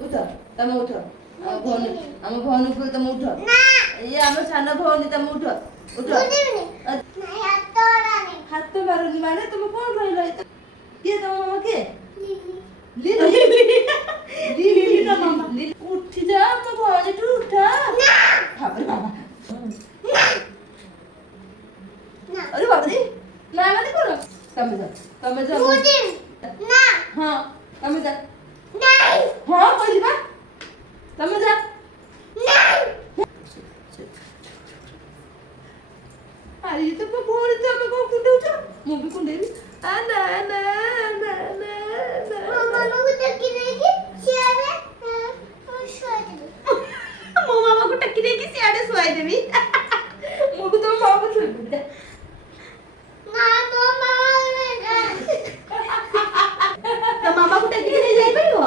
ଉଠ ତମେ ଉଠ ଆମ ଭଉଣୀ ପୁଅ ତମେ ଉଠ ଇଏ ଆମ ସାନ ଭଉଣୀ ତମେ ଉଠ ଉଠ ହାତ ମାରୁନି ମାନେ ତମେ କଣ କହିଲ କିଏ ତମ ମାମା କିଏ লিলি না মামা উঠি যা আমার ভয় একটু উঠা বাবা বাবা আরে বাবা রে না মানে করো তুমি যা না হ্যাঁ তুমি যা নাই হ্যাঁ কইলি বা তুমি যা নাই আরে তো ভোর তো আমি কোন কুঁদে উঠা মুভি কোন দেবি আ না না না না মামা লোক দেখি দেখি চেয়ারে শোয়াই দেবি ମୋ ମାମାକୁ ଟେକି ଦେଇକି ସିଆଡେ ଶୁଆଇ ଦେବି ମୁଁ ବି ତମ ମାମାକୁ ଶୁଆଇ ଦେବି ନା ତୋ ମାମାକୁ ଟେକିକି ନେଇ ଯାଇପାରିବ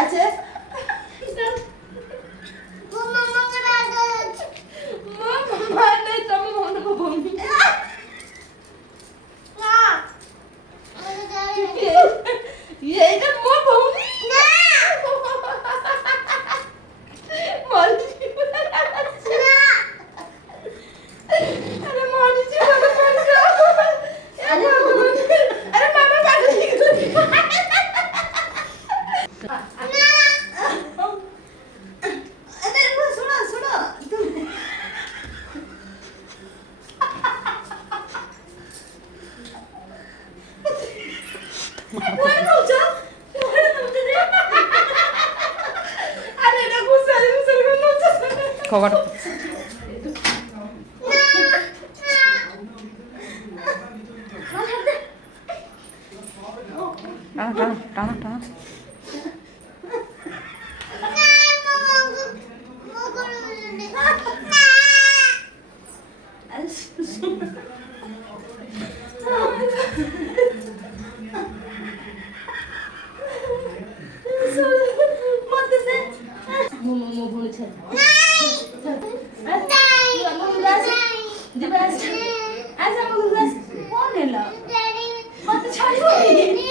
আছে এইটা মো ভৌনি না মরছি না আরে মরছি বাবা মরছি আরে মামা পাগল হয়ে গেল কভার টানা টানা টানা টানা ମୋ ଭଉଣୀ ଛାଡ଼ି ଯିବା ଆସ ଆମ ଘରକୁ ଆସ କଣ ହେଲା ମତେ ଛାଡ଼ିବନି